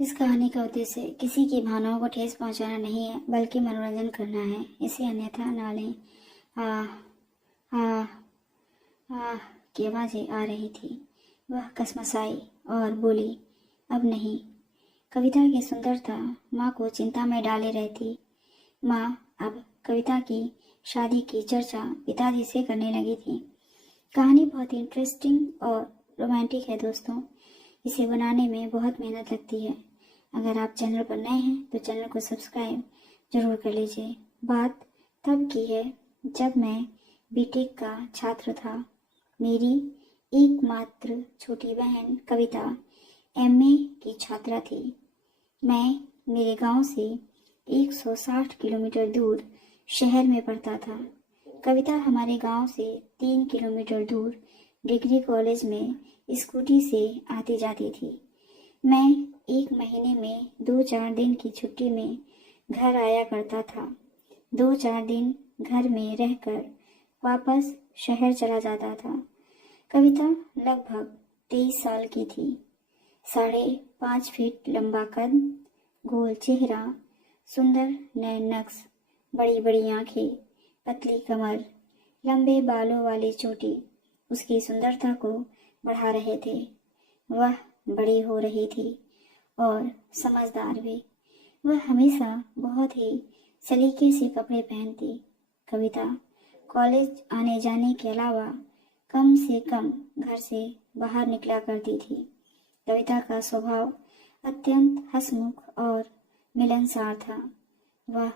इस कहानी का उद्देश्य किसी की भावनाओं को ठेस पहुंचाना नहीं है, बल्कि मनोरंजन करना है। इसे अन्यथा ना लें। आ आ आ की आवाज़ें आ रही थी। वह कसमसाई और बोली, अब नहीं। कविता की सुंदरता माँ को चिंता में डाले रहती। माँ अब कविता की शादी की चर्चा पिताजी से करने लगी थी। कहानी बहुत इंटरेस्टिंग और रोमांटिक है दोस्तों। इसे बनाने में बहुत मेहनत लगती है। अगर आप चैनल पर नए हैं तो चैनल को सब्सक्राइब जरूर कर लीजिए। बात तब की है जब मैं बीटेक का छात्र था। मेरी एकमात्र छोटी बहन कविता एमए की छात्रा थी। मैं मेरे गांव से 160 किलोमीटर दूर शहर में पढ़ता था। कविता हमारे गांव से 3 किलोमीटर दूर डिग्री कॉलेज में स्कूटी से आती जाती थी। मैं एक महीने में 2-4 दिन की छुट्टी में घर आया करता था। 2-4 दिन घर में रहकर वापस शहर चला जाता था। कविता लगभग 23 साल की थी। 5.5 फीट लंबा कद, गोल चेहरा, सुंदर नैन नक्श, बड़ी बड़ी आंखें, पतली कमर, लंबे बालों वाली चोटी उसकी सुंदरता को बढ़ा रहे थे। वह बड़ी हो रही थी और समझदार भी। वह हमेशा बहुत ही सलीके से कपड़े पहनती। कविता कॉलेज आने जाने के अलावा कम से कम घर से बाहर निकला करती थी। कविता का स्वभाव अत्यंत हंसमुख और मिलनसार था। वह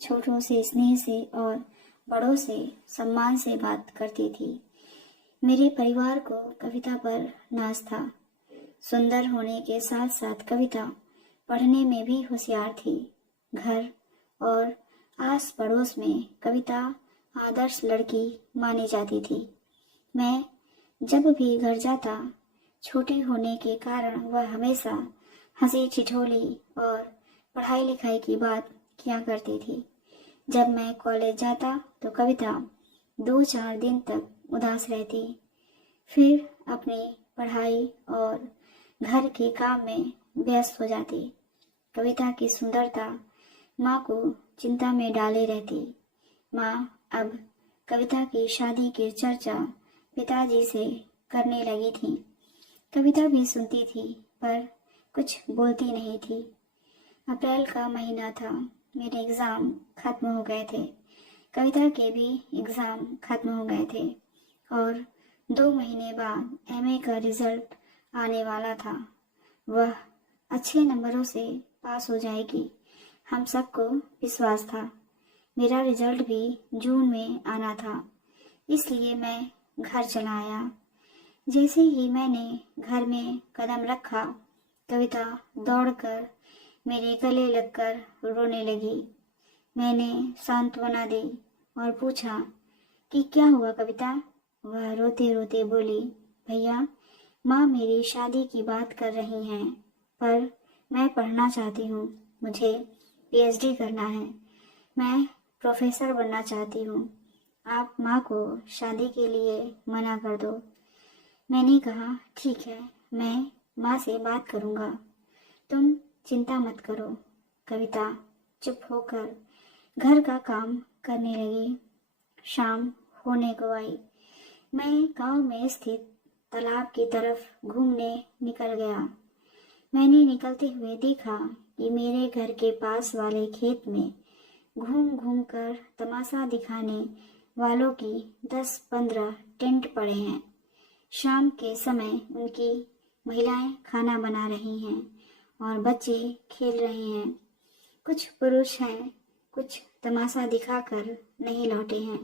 छोटों से स्नेह से और बड़ों से सम्मान से बात करती थी। मेरे परिवार को कविता पर नाज था। सुंदर होने के साथ साथ कविता पढ़ने में भी होशियार थी। घर और आस पड़ोस में कविता आदर्श लड़की मानी जाती थी। मैं जब भी घर जाता, छोटी होने के कारण वह हमेशा हंसी ठिठोली और पढ़ाई लिखाई की बात किया करती थी। जब मैं कॉलेज जाता तो कविता 2-4 दिन तक उदास रहती, फिर अपनी पढ़ाई और घर के काम में व्यस्त हो जाती। कविता की सुंदरता माँ को चिंता में डाले रहती। माँ अब कविता की शादी की चर्चा पिताजी से करने लगी थी। कविता भी सुनती थी पर कुछ बोलती नहीं थी। अप्रैल का महीना था। मेरे एग्ज़ाम खत्म हो गए थे। कविता के भी एग्ज़ाम खत्म हो गए थे और 2 महीने बाद एमए का रिजल्ट आने वाला था। वह अच्छे नंबरों से पास हो जाएगी, हम सबको विश्वास था। मेरा रिजल्ट भी जून में आना था, इसलिए मैं घर चला आया। जैसे ही मैंने घर में कदम रखा, कविता दौड़कर मेरे गले लगकर रोने लगी। मैंने सांत्वना दी और पूछा कि क्या हुआ कविता? वह रोते रोते बोली, भैया, माँ मेरी शादी की बात कर रही हैं, पर मैं पढ़ना चाहती हूँ। मुझे पीएचडी करना है। मैं प्रोफेसर बनना चाहती हूँ। आप माँ को शादी के लिए मना कर दो। मैंने कहा, ठीक है, मैं माँ से बात करूँगा। तुम चिंता मत करो। कविता चुप होकर घर का काम करने लगी। शाम होने को आई। मैं गांव में स्थित तालाब की तरफ घूमने निकल गया। मैंने निकलते हुए देखा कि मेरे घर के पास वाले खेत में घूम घूम कर तमाशा दिखाने वालों की 10-15 टेंट पड़े हैं। शाम के समय उनकी महिलाएं खाना बना रही हैं और बच्चे खेल रहे हैं। कुछ पुरुष हैं, कुछ तमाशा दिखाकर नहीं लौटे हैं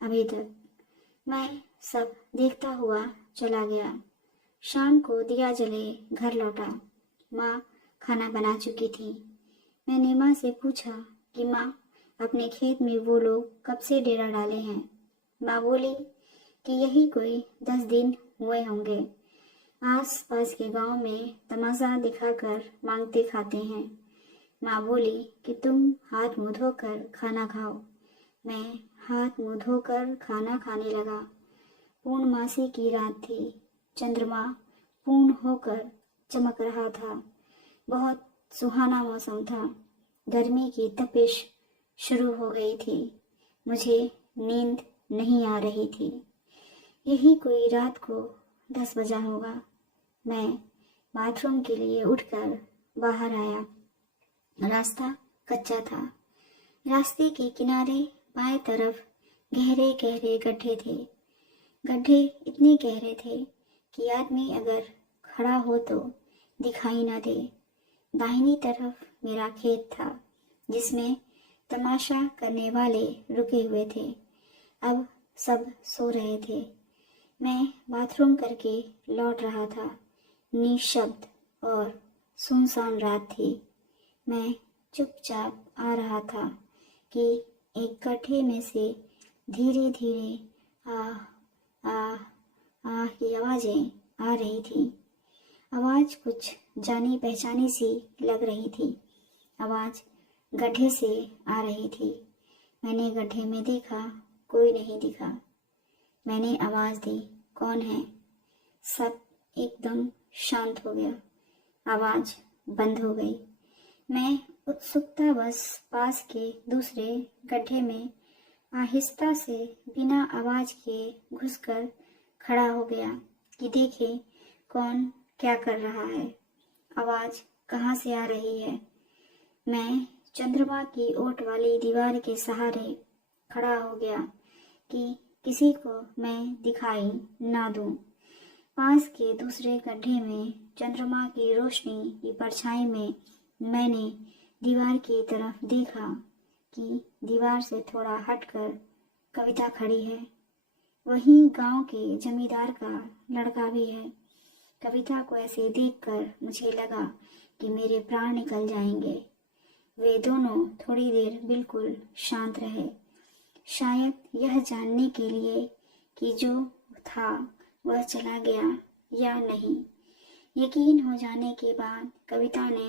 अभी तक। मैं सब देखता हुआ चला गया। शाम को दिया जले घर लौटा। माँ खाना बना चुकी थी। मैंने माँ से पूछा कि माँ, अपने खेत में वो लोग कब से डेरा डाले हैं? माँ बोली कि यही कोई 10 दिन हुए होंगे। आस पास के गांव में तमाशा दिखाकर मांगते खाते हैं। माँ बोली कि तुम हाथ मुँह धोकर खाना खाओ। मैं हाथ मुँह धोकर खाना खाने लगा। पूर्णमासी की रात थी। चंद्रमा पूर्ण होकर चमक रहा था। बहुत सुहाना मौसम था। गर्मी की तपिश शुरू हो गई थी। मुझे नींद नहीं आ रही थी। यही कोई रात को 10 बजा होगा। मैं बाथरूम के लिए उठकर बाहर आया। रास्ता कच्चा था। रास्ते के किनारे बाएं तरफ गहरे गहरे गड्ढे थे। गड्ढे इतने गहरे थे कि आदमी अगर खड़ा हो तो दिखाई न दे। दाहिनी तरफ मेरा खेत था जिसमें तमाशा करने वाले रुके हुए थे। अब सब सो रहे थे। मैं बाथरूम करके लौट रहा था। निशब्द और सुनसान रात थी। मैं चुपचाप आ रहा था कि एक गड्ढे में से धीरे धीरे आ आ आ की आवाज़ें आ रही थी। आवाज़ कुछ जानी पहचानी सी लग रही थी। आवाज़ गड्ढे से आ रही थी। मैंने गड्ढे में देखा, कोई नहीं दिखा। मैंने आवाज़ दी, कौन है? सब एकदम शांत हो गया। आवाज़ बंद हो गई। मैं उत्सुकता बस पास के दूसरे गड्ढे में आहिस्ता से बिना आवाज़ के घुसकर खड़ा हो गया कि देखे कौन क्या कर रहा है। आवाज़ कहाँ से आ रही है? मैं चंद्रमा की ओट वाली दीवार के सहारे खड़ा हो गया कि किसी को मैं दिखाई ना दूं। पास के दूसरे गड्ढे में चंद्रमा की रोशनी की परछाई में मैंने दीवार की तरफ देखा कि दीवार से थोड़ा हटकर कविता खड़ी है। वहीं गांव के जमींदार का लड़का भी है। कविता को ऐसे देखकर मुझे लगा कि मेरे प्राण निकल जाएंगे। वे दोनों थोड़ी देर बिल्कुल शांत रहे, शायद यह जानने के लिए कि जो था वह चला गया या नहीं। यकीन हो जाने के बाद कविता ने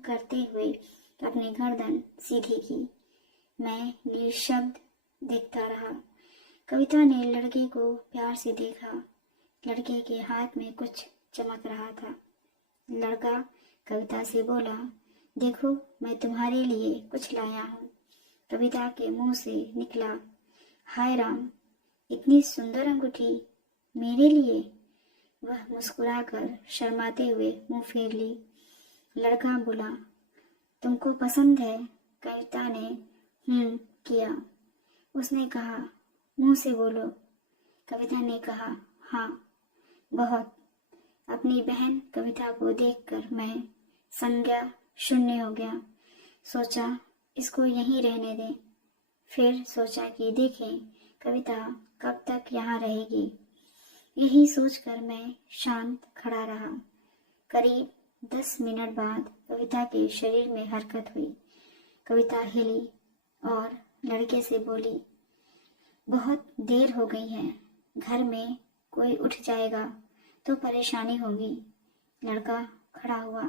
करते हुए अपनी गर्दन सीधी की। मैं निशब्द देखता रहा। कविता ने लड़के को प्यार से देखा। लड़के के हाथ में कुछ चमक रहा था। लड़का कविता से बोला, देखो मैं तुम्हारे लिए कुछ लाया हूँ। कविता के मुंह से निकला, हाय राम, इतनी सुंदर अंगूठी मेरे लिए। वह मुस्कुराकर शर्माते हुए मुंह फेर ली। लड़का बोला, तुमको पसंद है? कविता ने किया। उसने कहा, मुंह से बोलो। कविता ने कहा, हाँ बहुत। अपनी बहन कविता को देखकर मैं संज्ञा शून्य हो गया। सोचा इसको यहीं रहने दें। फिर सोचा कि देखें कविता कब तक यहाँ रहेगी। यही सोचकर मैं शांत खड़ा रहा। करीब 10 मिनट बाद कविता के शरीर में हरकत हुई। कविता हिली और लड़के से बोली, बहुत देर हो गई है, घर में कोई उठ जाएगा तो परेशानी होगी। लड़का खड़ा हुआ।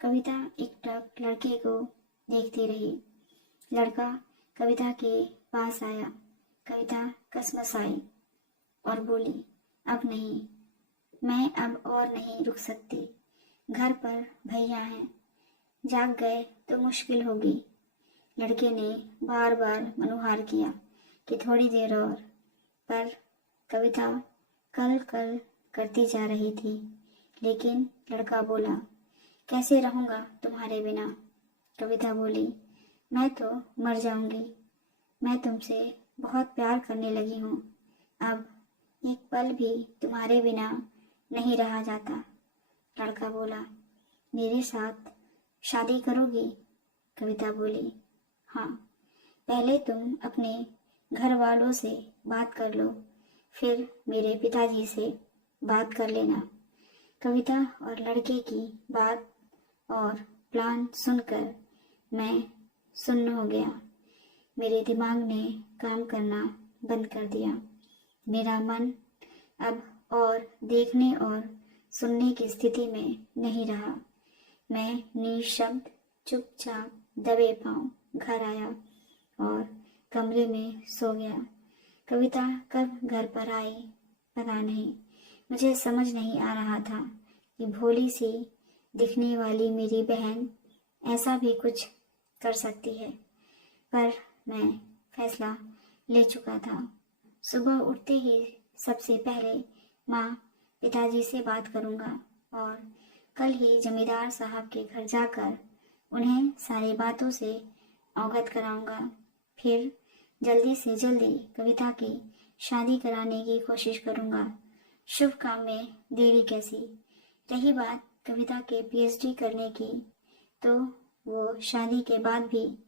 कविता एकटक लड़के को देखती रही। लड़का कविता के पास आया। कविता कसमसाई और बोली, अब नहीं, मैं अब और नहीं रुक सकती। घर पर भैया हैं, जाग गए तो मुश्किल होगी। लड़के ने बार बार मनुहार किया कि थोड़ी देर और, पर कविता कल कल करती जा रही थी। लेकिन लड़का बोला, कैसे रहूँगा तुम्हारे बिना? कविता बोली, मैं तो मर जाऊंगी। मैं तुमसे बहुत प्यार करने लगी हूँ। अब एक पल भी तुम्हारे बिना नहीं रहा जाता। लड़का बोला, मेरे साथ शादी करोगी? कविता बोली, हाँ, पहले तुम अपने घर वालों से बात कर लो, फिर मेरे पिताजी से बात कर लेना। कविता और लड़के की बात और प्लान सुनकर मैं सुन्न हो गया। मेरे दिमाग ने काम करना बंद कर दिया। मेरा मन अब और देखने और सुनने की स्थिति में नहीं रहा। मैं निशब्द चुपचाप दबे पांव घर आया और कमरे में सो गया। कविता कब घर पर आई पता नहीं। मुझे समझ नहीं आ रहा था कि भोली सी दिखने वाली मेरी बहन ऐसा भी कुछ कर सकती है। पर मैं फैसला ले चुका था। सुबह उठते ही सबसे पहले माँ पिताजी से बात करूँगा और कल ही जमींदार साहब के घर जाकर उन्हें सारी बातों से अवगत कराऊंगा। फिर जल्दी से जल्दी कविता की शादी कराने की कोशिश करूँगा। शुभ काम में देरी कैसी। रही बात कविता के पीएचडी करने की, तो वो शादी के बाद भी